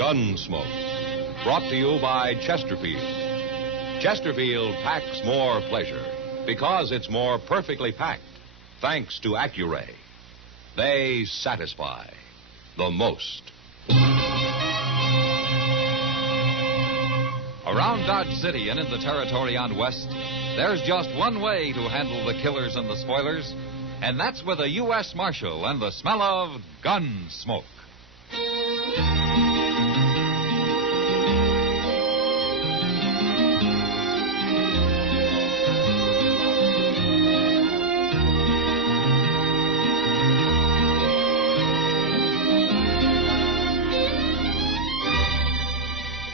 Gunsmoke, brought to you by Chesterfield. Chesterfield packs more pleasure because it's more perfectly packed, thanks to Accuray. They satisfy the most. Around Dodge City and in the territory on West, there's just one way to handle the killers and the spoilers, and that's with a U.S. Marshal and the smell of Gunsmoke.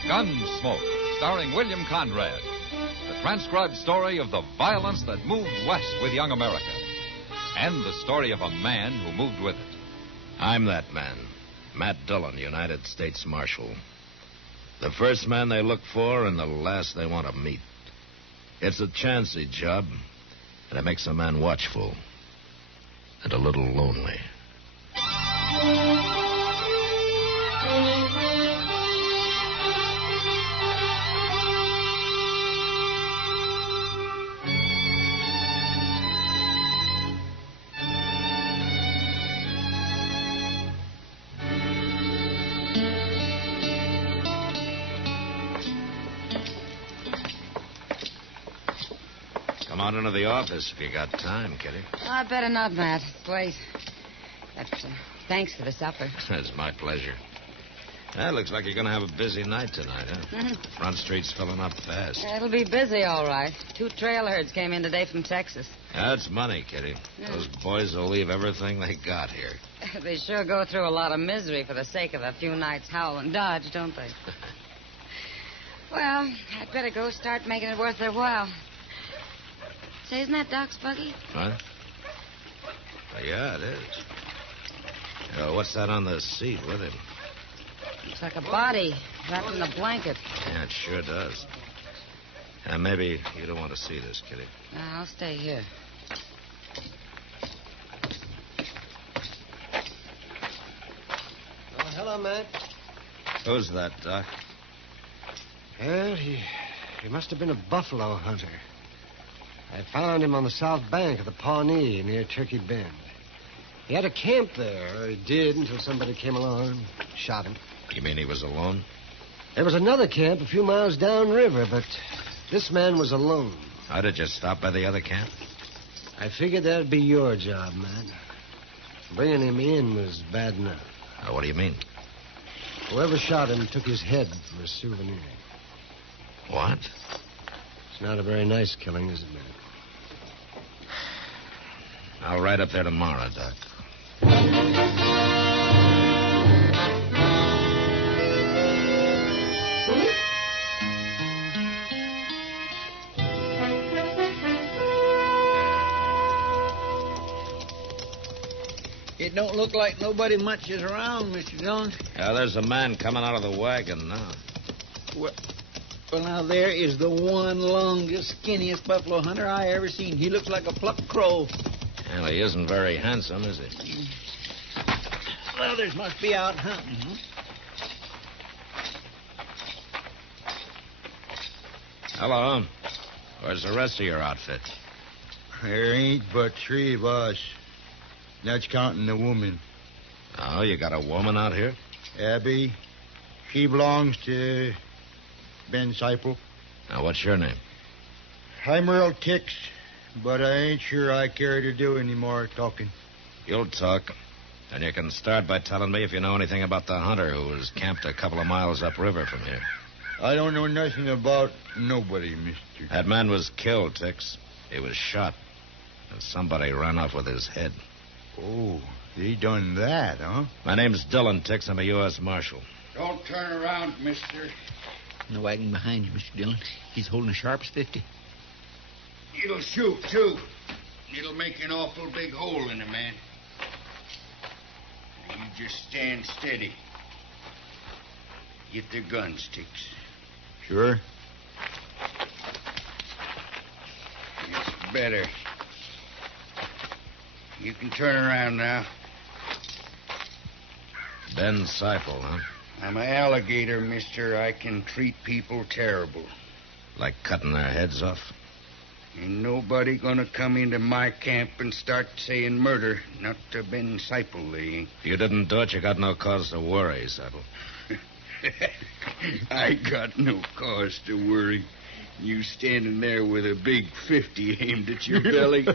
Gunsmoke, starring William Conrad. The transcribed story of the violence that moved west with young America. And the story of a man who moved with it. I'm that man, Matt Dillon, United States Marshal. The first man they look for and the last they want to meet. It's a chancy job, and it makes a man watchful and a little lonely. Come on into the office if you got time, Kitty. I better not, Matt. It's late. But thanks for the supper. It's my pleasure. Well, looks like you're going to have a busy night tonight, huh? Mm-hmm. Front Street's filling up fast. It'll be busy, all right. 2 trail herds came in today from Texas. That's money, Kitty. Those boys will leave everything they got here. They sure go through a lot of misery for the sake of a few nights howling Dodge, don't they? Well, I'd better go start making it worth their while. Say, isn't that Doc's buggy? What? Yeah, it is. What's that on the seat with him? Looks like a body wrapped in a blanket. Yeah, it sure does. Maybe you don't want to see this, Kitty. I'll stay here. Oh, hello, Matt. Who's that, Doc? Well, he must have been a buffalo hunter. I found him on the south bank of the Pawnee near Turkey Bend. He had a camp there, or he did, until somebody came along and shot him. You mean he was alone? There was another camp a few miles downriver, but this man was alone. How did you stop by the other camp? I figured that'd be your job, man. Bringing him in was bad enough. What do you mean? Whoever shot him took his head for a souvenir. What? It's not a very nice killing, is it, man? I'll ride up there tomorrow, Doc. It don't look like nobody much is around, Mr. Dillon. Yeah, there's a man coming out of the wagon now. Well, now, there is the one longest, skinniest buffalo hunter I ever seen. He looks like a plucked crow. Well, he isn't very handsome, is he? Well, others must be out hunting, huh? Hello. Where's the rest of your outfit? There ain't but 3 of us. That's counting the woman. Oh, you got a woman out here? Abby. She belongs to Ben Seipel. Now, what's your name? I'm Earl Tix, but I ain't sure I care to do any more talking. You'll talk. And you can start by telling me if you know anything about the hunter who was camped a couple of miles upriver from here. I don't know nothing about nobody, mister. That man was killed, Tix. He was shot. And somebody ran off with his head. Oh, they done that, huh? My name's Dillon, Tix. I'm a U.S. Marshal. Don't turn around, mister. In the wagon behind you, Mr. Dillon. He's holding a sharp as 50. It'll shoot, too. It'll make an awful big hole in a man. Now, you just stand steady. Get the gun sticks. Sure. It's better. You can turn around now. Ben Seipel, huh? I'm an alligator, mister. I can treat people terrible. Like cutting their heads off? Ain't nobody gonna come into my camp and start saying murder. Not to Ben Seipel, they ain't. If you didn't do it, you got no cause to worry, Settle. I got no cause to worry. You standing there with a big 50 aimed at your belly.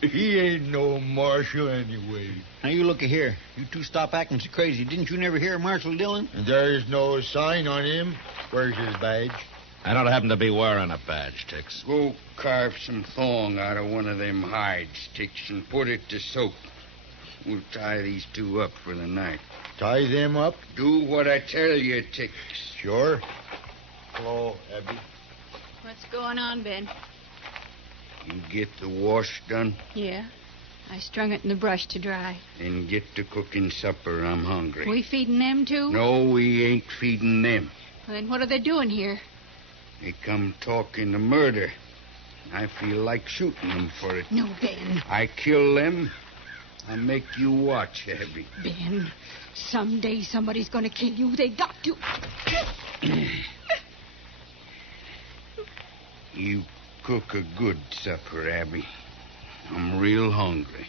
He ain't no marshal anyway. Now, you look here. You two stop acting so crazy. Didn't you never hear Marshal Dillon? And there's no sign on him. Where's his badge? I don't happen to be wearing a badge, Tix. Go carve some thong out of one of them hide sticks and put it to soak. We'll tie these two up for the night. Tie them up? Do what I tell you, Tix. Sure. Hello, Abby. What's going on, Ben? You get the wash done, Yeah. I strung it in the brush to dry. then get to cooking supper. I'm hungry. We feeding them, too? No, we ain't feeding them. Then what are they doing here? They come talking of murder. I feel like shooting them for it. No, Ben. I kill them. I make you watch, Abby. Ben, someday somebody's going to kill you. They got to. You cook a good supper, Abby. I'm real hungry.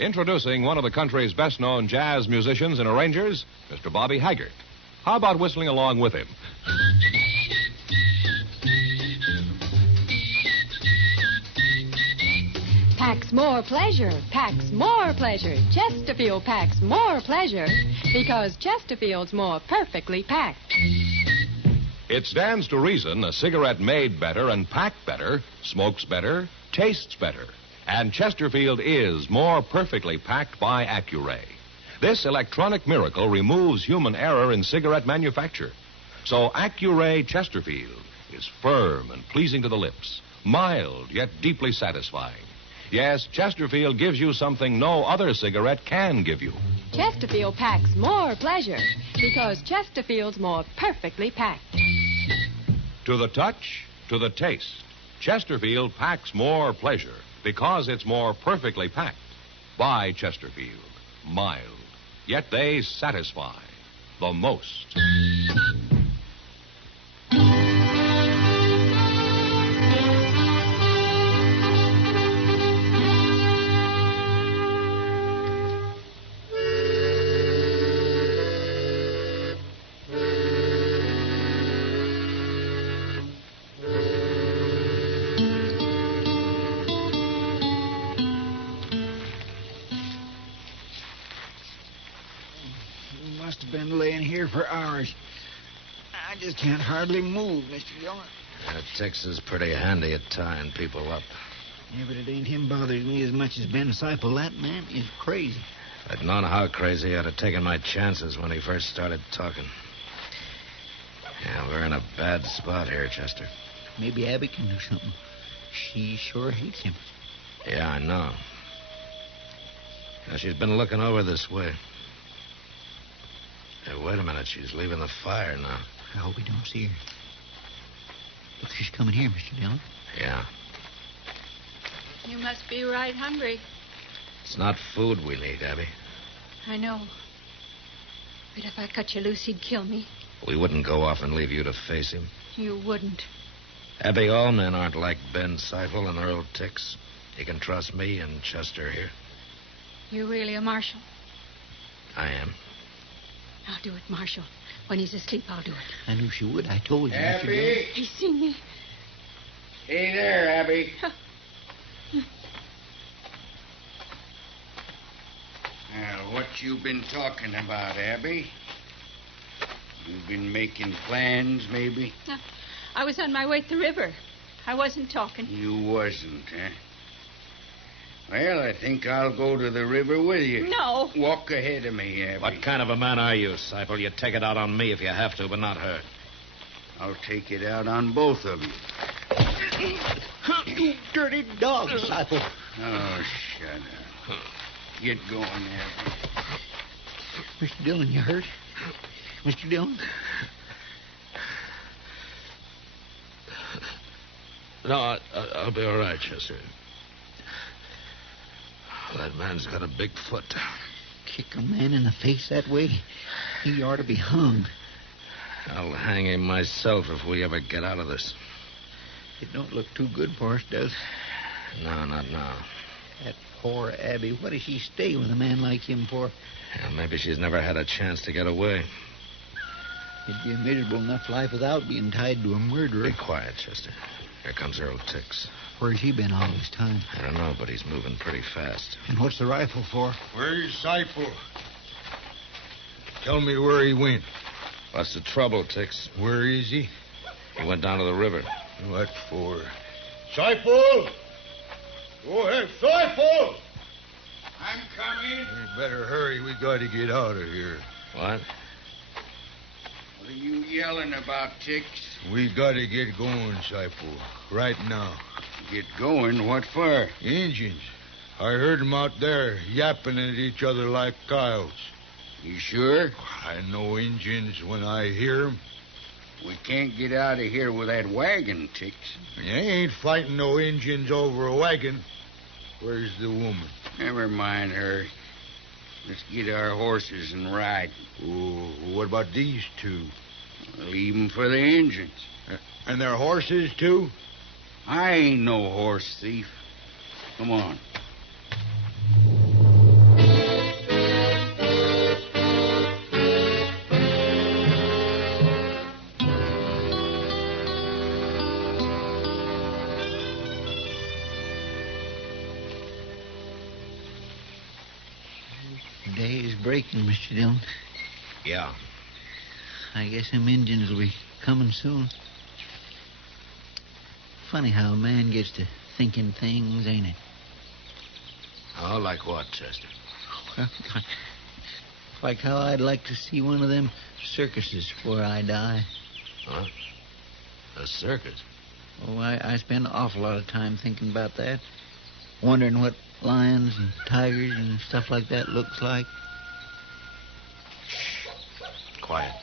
Introducing one of the country's best-known jazz musicians and arrangers, Mr. Bobby Haggart. How about whistling along with him? Packs more pleasure, packs more pleasure. Chesterfield packs more pleasure because Chesterfield's more perfectly packed. It stands to reason a cigarette made better and packed better smokes better, tastes better. And Chesterfield is more perfectly packed by Accuray. This electronic miracle removes human error in cigarette manufacture. So Accuray Chesterfield is firm and pleasing to the lips, mild yet deeply satisfying. Yes, Chesterfield gives you something no other cigarette can give you. Chesterfield packs more pleasure because Chesterfield's more perfectly packed. To the touch, to the taste, Chesterfield packs more pleasure because it's more perfectly packed by Chesterfield. Mild, yet they satisfy the most. Must have been laying here for hours. I just can't hardly move, Mr. Dillon. Tix is pretty handy at tying people up. Yeah, but it ain't him bothers me as much as Ben Seipel. That man is crazy. I'd known how crazy I'd have taken my chances when he first started talking. Yeah, we're in a bad spot here, Chester. Maybe Abby can do something. She sure hates him. Yeah, I know. Now, she's been looking over this way. Hey, wait a minute. She's leaving the fire now. I hope he don't see her. Look, she's coming here, Mr. Dillon. Yeah. You must be right hungry. It's not food we need, Abby. I know. But if I cut you loose, he'd kill me. We wouldn't go off and leave you to face him. You wouldn't. Abby, all men aren't like Ben Seipel and Earl Tix. You can trust me and Chester here. You really a marshal? I am. I'll do it, Marshal. When he's asleep, I'll do it. I knew she would. I told you, Mr. Dillon. Abby? He's seen me. Hey there, Abby. Now, what you been talking about, Abby? You been making plans, maybe? I was on my way to the river. I wasn't talking. You wasn't, huh? Well, I think I'll go to the river with you. No. Walk ahead of me, Abby. What kind of a man are you, Seipel? You take it out on me if you have to, but not her. I'll take it out on both of you. You dirty dog, Seipel. Oh, shut up. Get going, Abby. Mr. Dillon, you hurt? Mr. Dillon? No, I'll be all right, Chester. That man's got a big foot. Kick a man in the face that way? He ought to be hung. I'll hang him myself if we ever get out of this. It don't look too good for us, does it? No, not now. That poor Abby. What does she stay with a man like him for? Yeah, maybe she's never had a chance to get away. It'd be a miserable enough life without being tied to a murderer. Be quiet, Chester. Here comes Earl Tix. Where's he been all this time? I don't know, but he's moving pretty fast. And what's the rifle for? Where's Seifel? Tell me where he went. What's the trouble, Tix? Where is he? He went down to the river. What for? Seifel! Go ahead, Seifel! I'm coming. We better hurry. We got to get out of here. What? What are you yelling about, Tix? We got to get going, Seifel. Right now. Get going? What for? Injuns. I heard 'em out there yapping at each other like coyotes. You sure? I know Injuns when I hear 'em. We can't get out of here with that wagon, Tix. You ain't fighting no Injuns over a wagon. Where's the woman? Never mind her. Let's get our horses and ride. Oh, what about these two? Leave 'em for the engines. And their horses, too? I ain't no horse thief. Come on. Day is breaking, Mr. Dillon. Yeah. I guess them Indians will be coming soon. Funny how a man gets to thinking things, ain't it? Oh, like what, Chester? Like how I'd like to see one of them circuses before I die. Huh? A circus? Oh, I spend an awful lot of time thinking about that. Wondering what lions and tigers and stuff like that looks like. Shh. Quiet.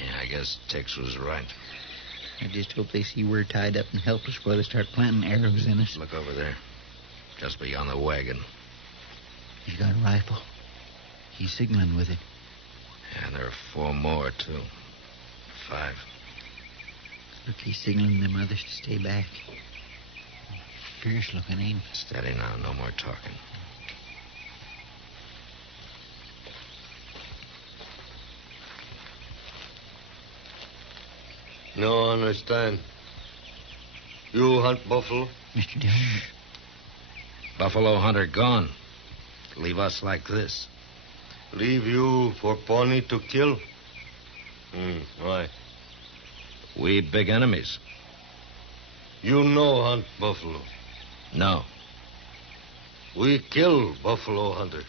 Yeah, I guess Tex was right. I just hope they see we're tied up and helpless before they start planting arrows in us. Look over there. Just beyond the wagon. He's got a rifle. He's signaling with it. Yeah, and there are 4 more, too. 5. Look, he's signaling them others to stay back. Fierce looking, ain't he? Steady now. No more talking. No understand. You hunt buffalo? Mr. Dillon. Buffalo hunter gone. Leave us like this. Leave you for Pawnee to kill? Why? We big enemies. You know hunt buffalo. No. We kill buffalo hunter.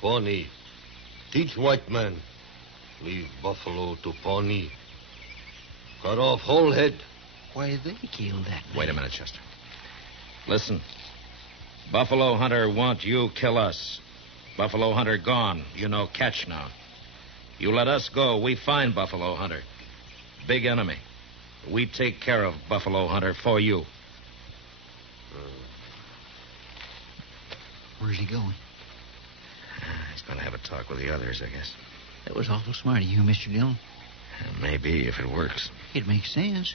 Pawnee. Teach white man. Leave buffalo to Pawnee. Cut off whole head. Why they killed that man? Wait a minute, Chester. Listen. Buffalo hunter want you kill us. Buffalo hunter gone. You know catch now. You let us go, we find Buffalo hunter. Big enemy. We take care of Buffalo hunter for you. Where's he going? He's going to have a talk with the others, I guess. That was awful smart of you, Mr. Dillon. Maybe, if it works. It makes sense.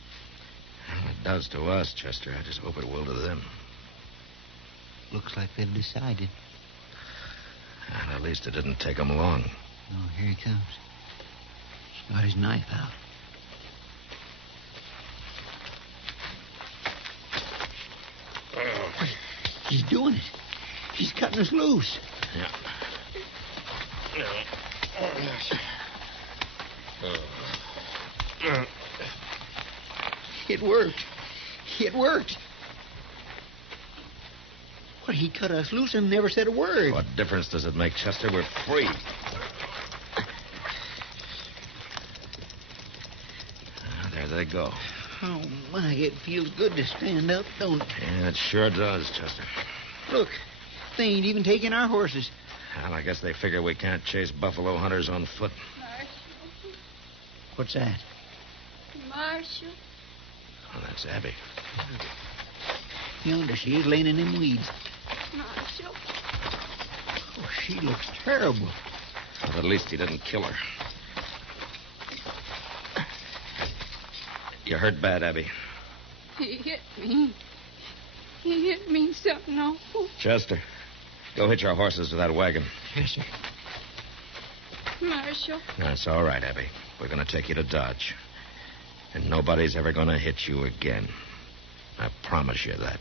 Well, it does to us, Chester. I just hope it will to them. Looks like they've decided. And at least it didn't take them long. Oh, here he comes. He's got his knife out. He's doing it. He's cutting us loose. Yeah. It worked. It worked. What, he cut us loose and never said a word. What difference does it make, Chester? We're free. There they go. Oh, my, it feels good to stand up, don't it? Yeah, it sure does, Chester. Look, They ain't even taking our horses. Well, I guess they figure we can't chase buffalo hunters on foot. What's that? Marshal. Oh, that's Abby. Yonder she is laying in them weeds. Marshal. Oh, she looks terrible. Well, at least he didn't kill her. You hurt bad, Abby. He hit me. He hit me something awful. Chester, go hitch our horses to that wagon. Yes, sir. Marshal. That's all right, Abby. We're going to take you to Dodge. And nobody's ever going to hit you again. I promise you that.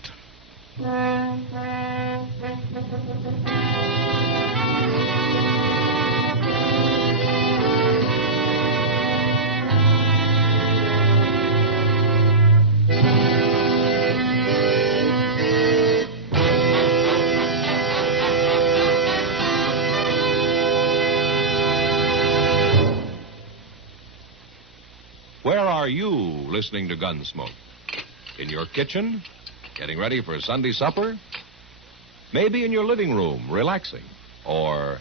Where are you listening to Gunsmoke? In your kitchen? Getting ready for Sunday supper? Maybe in your living room, relaxing? Or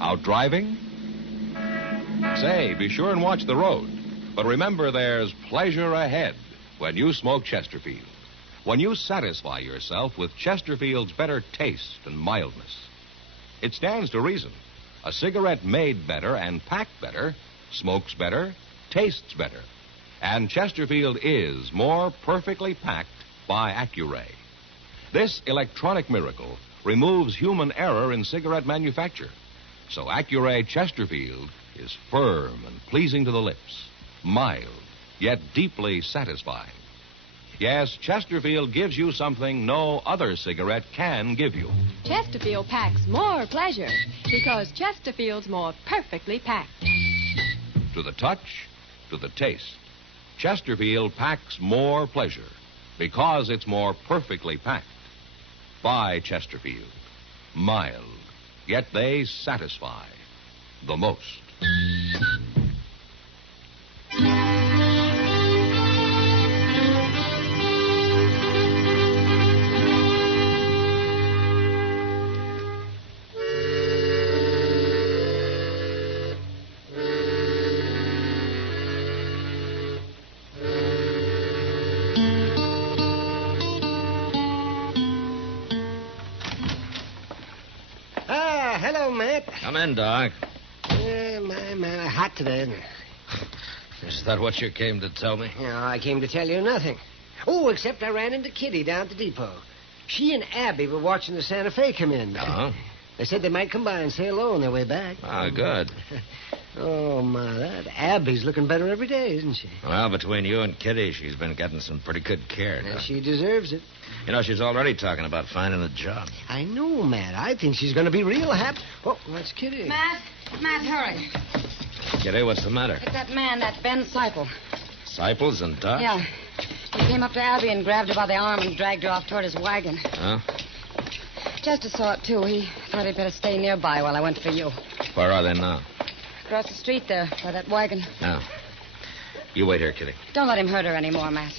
out driving? Say, be sure and watch the road. But remember, there's pleasure ahead when you smoke Chesterfield. When you satisfy yourself with Chesterfield's better taste and mildness. It stands to reason. A cigarette made better and packed better smokes better, tastes better. And Chesterfield is more perfectly packed by Accuray. This electronic miracle removes human error in cigarette manufacture. So Accuray Chesterfield is firm and pleasing to the lips, mild, yet deeply satisfying. Yes, Chesterfield gives you something no other cigarette can give you. Chesterfield packs more pleasure because Chesterfield's more perfectly packed. To the touch, to the taste, Chesterfield packs more pleasure because it's more perfectly packed. By Chesterfield. Mild, yet they satisfy the most. Hello, Matt. Come in, Doc. My, hot today, isn't it? Is that what you came to tell me? No, I came to tell you nothing. Oh, except I ran into Kitty down at the depot. She and Abby were watching the Santa Fe come in. Oh? They said they might come by and say hello on their way back. Ah, good. Oh, my, that Abby's looking better every day, isn't she? Well, between you and Kitty, she's been getting some pretty good care. And Doc. she deserves it. You know, she's already talking about finding a job. I know, Matt. I think she's going to be real happy. Oh, that's Kitty. Matt, hurry. Kitty, what's the matter? It's that man, that Ben Seipel. Seipels and Doc? Yeah. He came up to Abby and grabbed her by the arm and dragged her off toward his wagon. Huh? Chester saw it, too. He thought he'd better stay nearby while I went for you. Where are they now? Across the street there, by that wagon. Now, you wait here, Kitty. Don't let him hurt her anymore, Matt.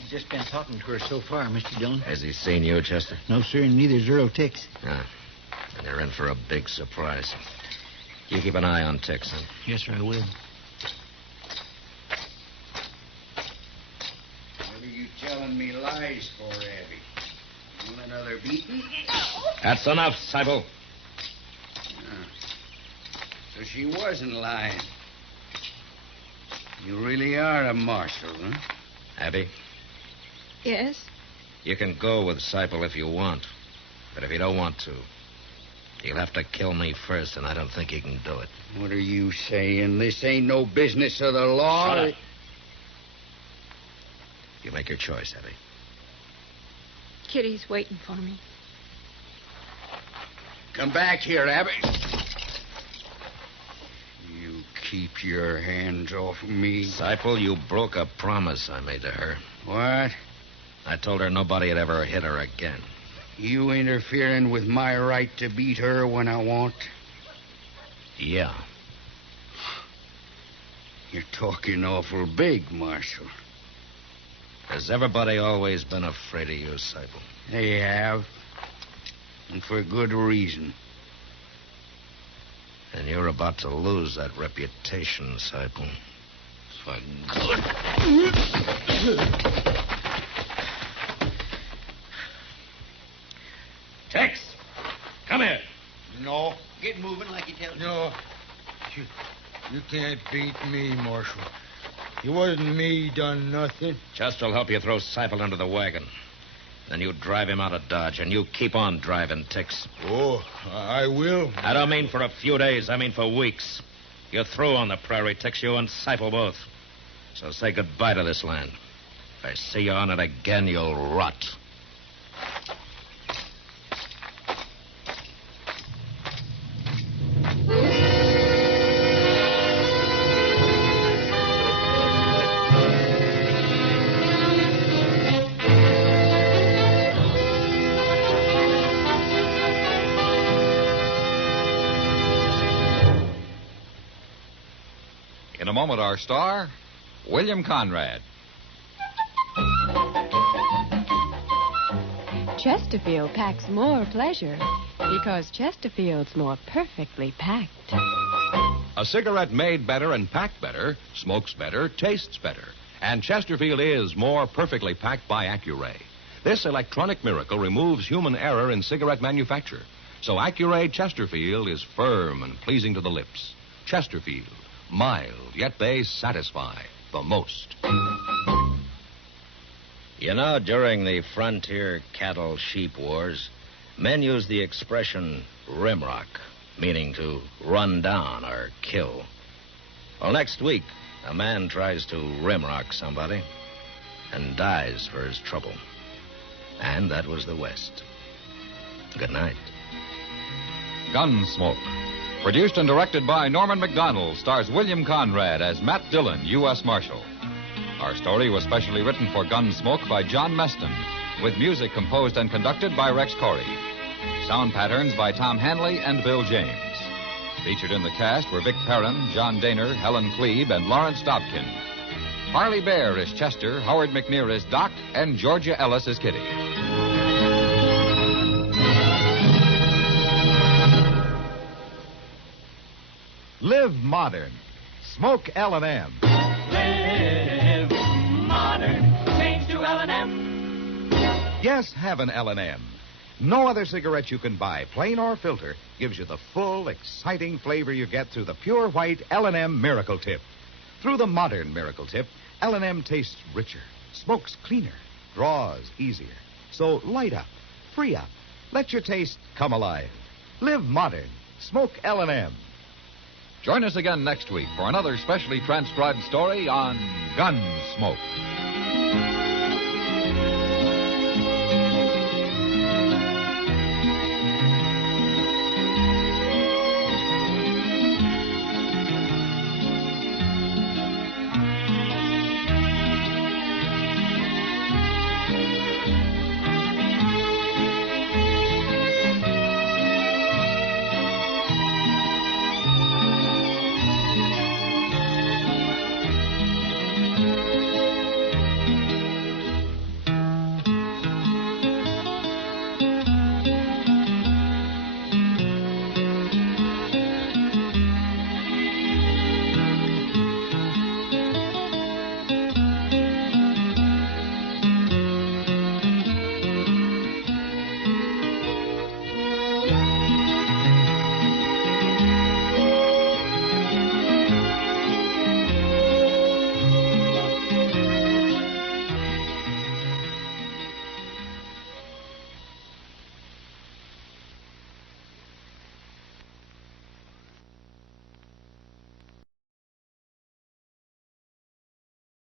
He's just been talking to her so far, Mr. Dillon. Has he seen you, Chester? No, sir, and neither's Earl Tix. Ah. And they're in for a big surprise. You keep an eye on Tix, huh? Yes, sir, I will. What are you telling me lies for, Abby? You want another beating? That's enough, Seipel. So she wasn't lying. You really are a marshal, huh? Abby, Yes? you can go with Seipel if you want. But if you don't want to, you'll have to kill me first, and I don't think you can do it. What are you saying? This ain't no business of the law. Shut up. You make your choice, Abby. Kitty's waiting for me. Come back here, Abby. You keep your hands off of me. Seipel, you broke a promise I made to her. What? I told her nobody had ever hit her again. You interfering with my right to beat her when I want? Yeah. You're talking awful big, Marshal. Has everybody always been afraid of you, Seipel? They have. And for good reason. And you're about to lose that reputation, Seipel. For good. Tex! Come here. No. Get moving like you tell me. No. You can't beat me, Marshal. It wasn't me done nothing. Chester'll help you throw Seipel under the wagon. Then you drive him out of Dodge, and you keep on driving, Tex. Oh, I will. I don't mean for a few days. I mean for weeks. You're through on the prairie, Tex, you and Seipel both. So say goodbye to this land. If I see you on it again, you'll rot. In a moment, our star, William Conrad. Chesterfield packs more pleasure because Chesterfield's more perfectly packed. A cigarette made better and packed better, smokes better, tastes better. And Chesterfield is more perfectly packed by Accuray. This electronic miracle removes human error in cigarette manufacture. So Accuray Chesterfield is firm and pleasing to the lips. Chesterfield, mild, yet they satisfy the most. You know, during the frontier cattle-sheep wars, men used the expression rimrock, meaning to run down or kill. Well, next week, a man tries to rimrock somebody and dies for his trouble. And that was the West. Good night. Gunsmoke. Produced and directed by Norman Macdonnell, stars William Conrad as Matt Dillon, U.S. Marshal. Our story was specially written for Gunsmoke by John Meston, with music composed and conducted by Rex Corey. Sound patterns by Tom Hanley and Bill James. Featured in the cast were Vic Perrin, John Daner, Helen Klebe, and Lawrence Dobkin. Harley Bear is Chester, Howard McNear is Doc, and Georgia Ellis is Kitty. Live modern. Smoke L&M. Live modern. Change to L&M. Yes, have an L&M. No other cigarette you can buy, plain or filter, gives you the full, exciting flavor you get through the pure white L&M Miracle Tip. Through the modern Miracle Tip, L&M tastes richer, smokes cleaner, draws easier. So light up, free up, let your taste come alive. Live modern. Smoke L&M. Join us again next week for another specially transcribed story on Gunsmoke.